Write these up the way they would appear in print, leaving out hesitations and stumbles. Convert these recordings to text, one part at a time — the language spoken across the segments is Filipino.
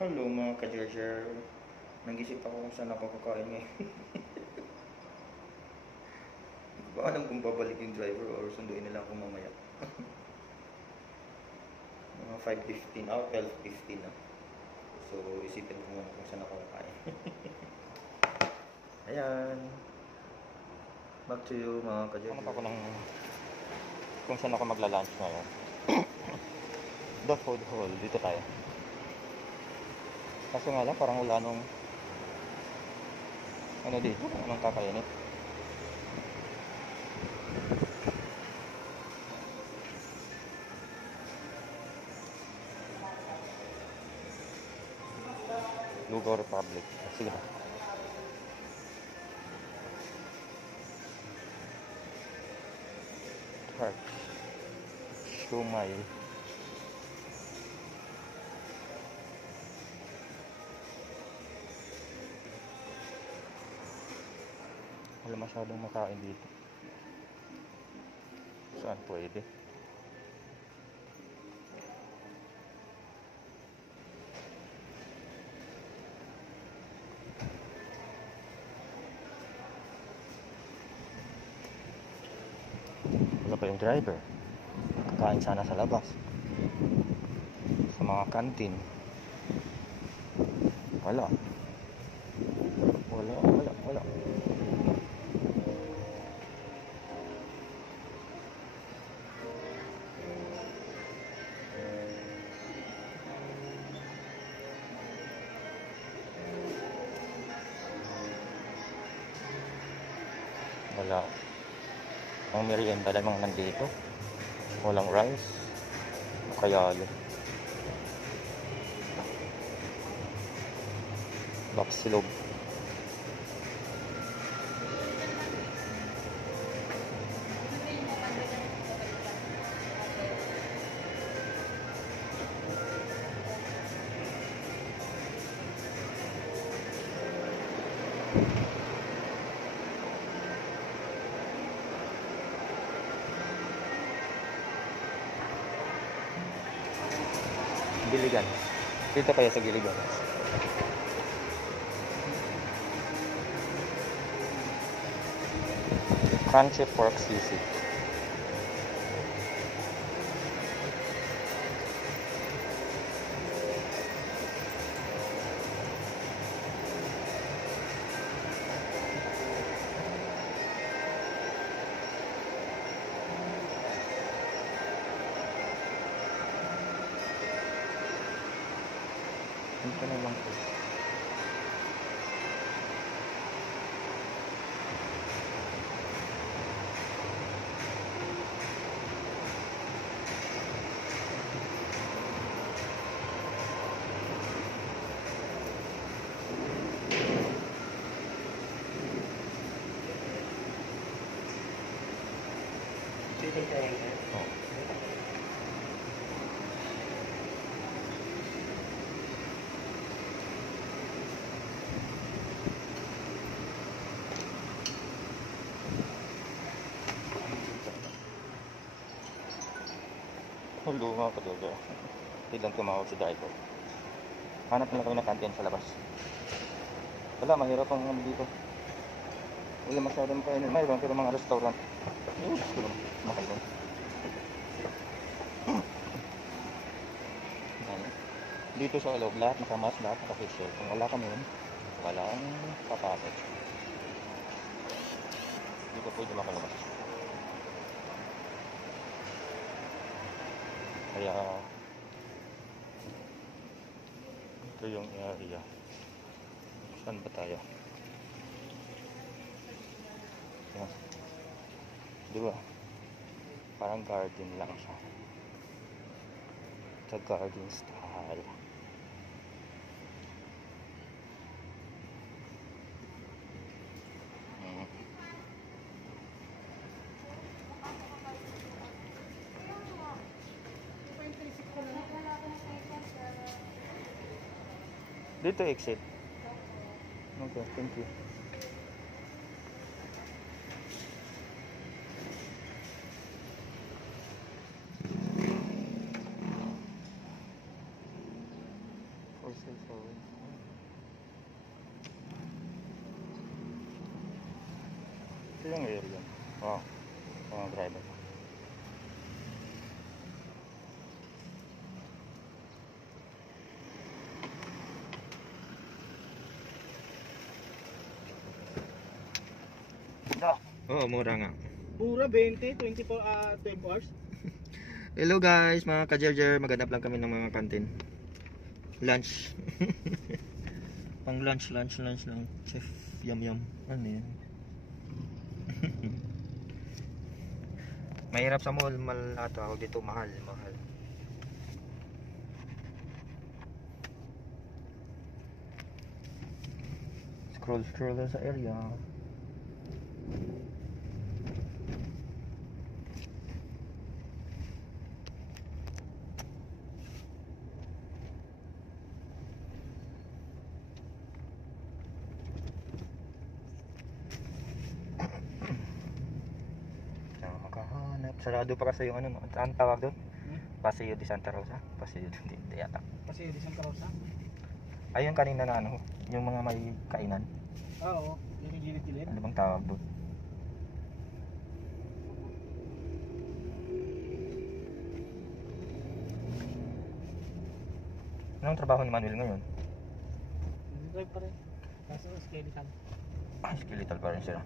Hello mga ka-Jar. Nag-isip ako kung saan ako kakain ngayon. Hindi ko ba alam kung babalik yung driver or sunduin nila ako mamaya. Mga 5:15, 12:15 na. So, isipin ko muna kung saan ako kakain. Ayan. Back to you mga ka-Jar. Hanap ako ng kung saan ako magla-lunch ngayon. The Food Hall, dito tayo. Kaso nga lang, parang wala nung ano dito, anong kakainin. Lugaw Republic. Sige na. Tart. Shumai. Wala masyadong makain dito. Saan pwede? Wala pa yung driver. Kakain sana sa labas. Sa mga kantin. Wala. Wala. Wala. Ang merienda lang nandito. Walang rice. Kaya yun. Baksilog. Giligan. Dito kaya sa Giligan. Crunchy pork sisig. Dito na lang po. Oh. Hello mga ka-Jar. Biglang tumawag si driver. Hanap na lang kami ng kantin sa labas. Wala, mahirap ang ano dito. Wala masyadong kainin. Mayroon pero mga restaurant. Gusto lang mahal doon. Dito sa loob, lahat nakamas, lahat naka-facial. Kung wala kami yun, walang papasok. Dito pwede makalabas. Kaya ito yung area. Saan ba tayo? Yan. Diba? Parang garden lang siya. Sa garden style. Dito exit. Okay, thank you. For sale storage. Ito yung area. Wow. Mga driver. Oo, mura nga. Pura 20, 12 hours. Hello guys, mga ka-Jerjer. Maghanap lang kami ng mga kantin. Lunch. Pang lunch lang. Chef, yum. Ano yan? Mahirap sa mall, malato ako dito, mahal. Scroll lang sa area. Makahanap. Sarado pa kasi yung ano, ang tawag doon? Paseo de Santa Rosa. Paseo de yata. Kasi di Santa Rosa. Ayun kanina na ano, yung mga may kainan. Oo, yung gilid-gilid. Ano bang tawag doon? Anong trabaho ni Manuel ngayon? Drive pa rin. Kaso skeleton. Skeletal pa rin sila.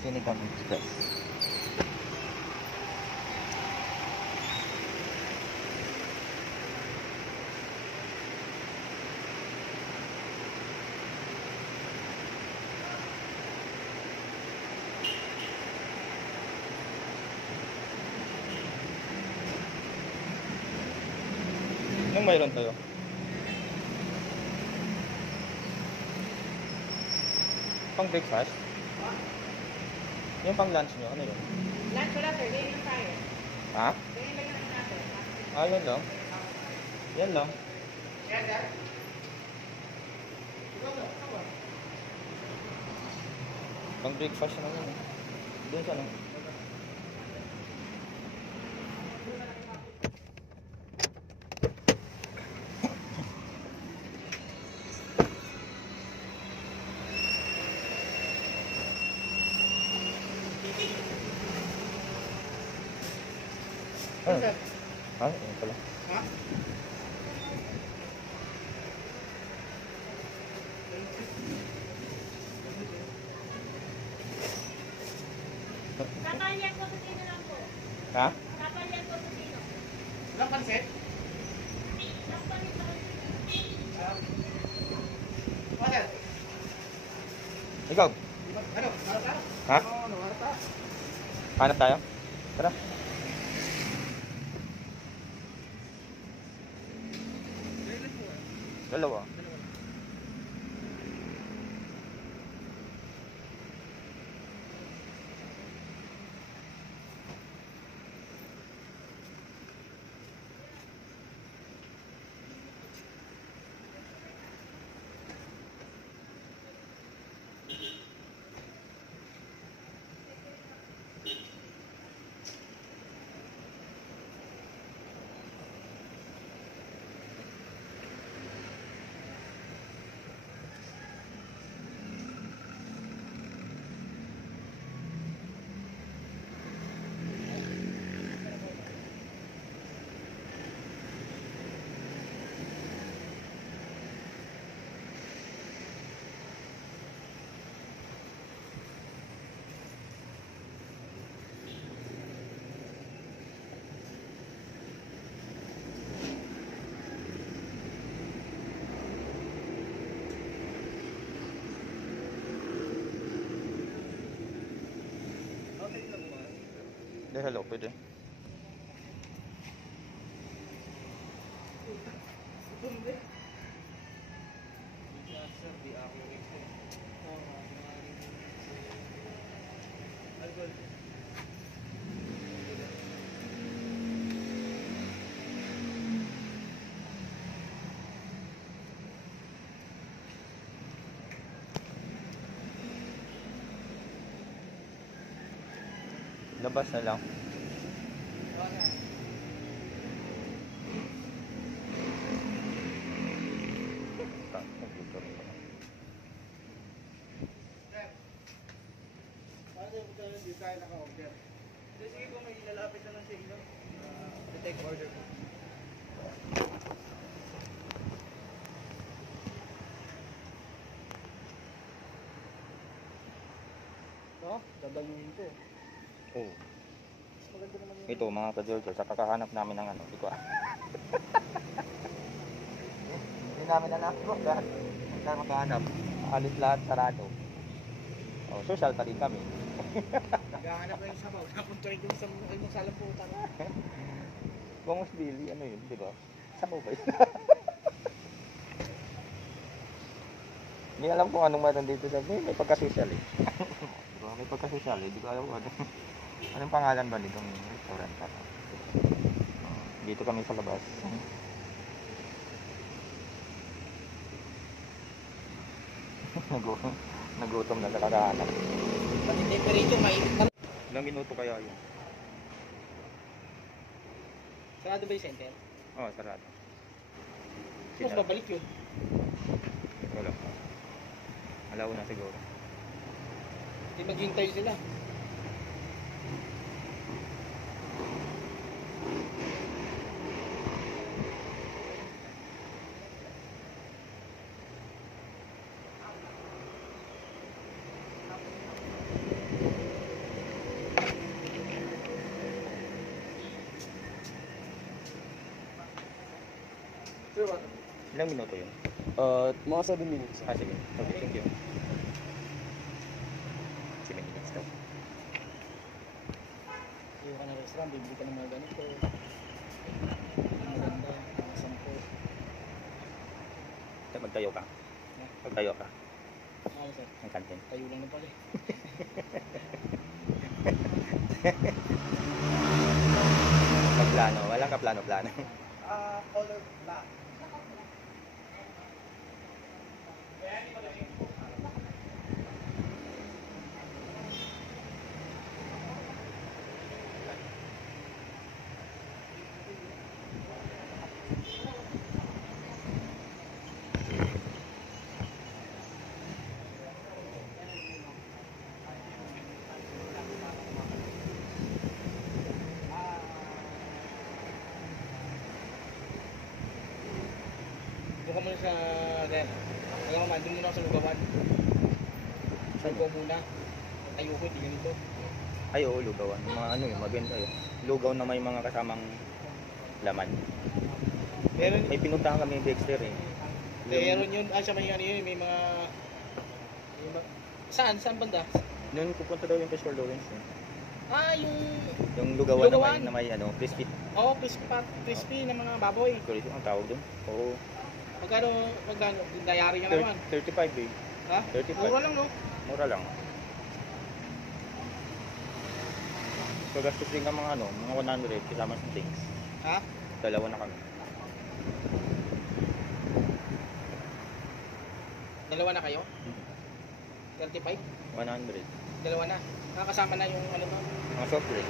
Sinigang Express. Anong mayroon tayo? Pang breakfast? Yung pang lunch nyo, ano yun? Lunch wala sir, ganyan lang tayo. Ha? Ganyan lang naman natin. Ah, yan lang. Yan lang. Kaya sir? Pang breakfast na lang. Doon sa ano? Ano sir? Ha? Ano pala? Ha? Kapalyan ko sa sino lang po. Ha? Kapalyan ko sa sino. Walang pansit? Kapalyan ko sa sino. O sir? Ikaw? Ano? Harap tayo? Ha? Oo, ano? Harap tayo? Hanap tayo? Tara. Dalawa. De, hello, pwede. Bumbi. labas na lang. Sige po, may lalapit na lang sa inyo. Take order po. No? Dadalhin ko. Oh. Mas maganda naman yung... Ito mga ka-Georgia, sa kakahanap namin ng ano, di ko Hindi namin alam kung saan makahanap. Alis lahat sarado. Oh, social pa rin kami. Naghahanap na yung sabaw. Napunta rin yung salamputan. Bangos Billy, ano yun, di ba? Sabaw ba yun? Hindi alam kung anong meron dito sa may pagka-social eh. Diba? May pagka-social eh, di ko alam kung ano. Anong pangalan ba nitong restaurant pa? Dito kami sa labas. Nagutom na sa kakahanap. Pati temperature, mainit pa rin. Ilang minuto kaya yun? Sarado ba yung center? Oo, sarado. Mas babalik yun. Wala. Alaw na siguro. Hindi maghintay sila. Ilang minuto yun? Mga 7 minutes. Ah, sige. Okay, thank you. 7 minutes daw. Yung ka ng restaurant, bibili ka ng mga ganito. Maganda, mga sampo. Magtayo ka. Magtayo ka. Ano sir? Ang kantin. Tayo lang na pala eh. Pagplano. Walang ka plano-plano. Color black. Doon ka muna sa... Alam mo man, doon muna ako sa lugawan. Lugaw muna. Ayoko, hindi ganito. Ay, oo, lugawan. Mga ano yun, maganda yun. Lugaw na may mga kasamang laman. Meron, May pinuntahan kami yung Dexter eh. meron yun. Ah, siya may ano yun, may mga... Saan? Saan banda? Noon pupunta daw yung Pistol Lawrence eh. Ah, yung... Yung lugawan, Lugawan? na may ano, crispy. Oo, crispy ng mga baboy. Curry, ang tawag doon? Oo. Magkano, dayari nga naman. 35 eh. Ha? 35. Mura lang, no? Mura lang. So gastos din ka mga ano, mga 100 kasama sa things. Ha? Dalawa na kami. Dalawa na kayo? 35? 100. Dalawa na. Nakakasama na yung ano ba? Mga soft drink.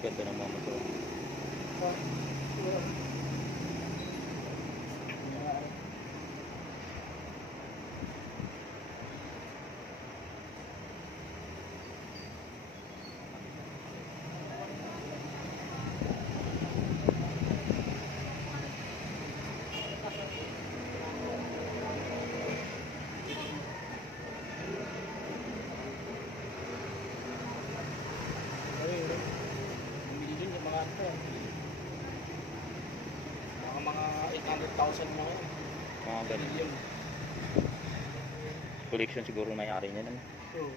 Ganda ng mga motor. Bumili dun yung mga ano. Mga 800,000 mo. Mga ganun. Million. Collection siguro may-ari niya naman. Oo.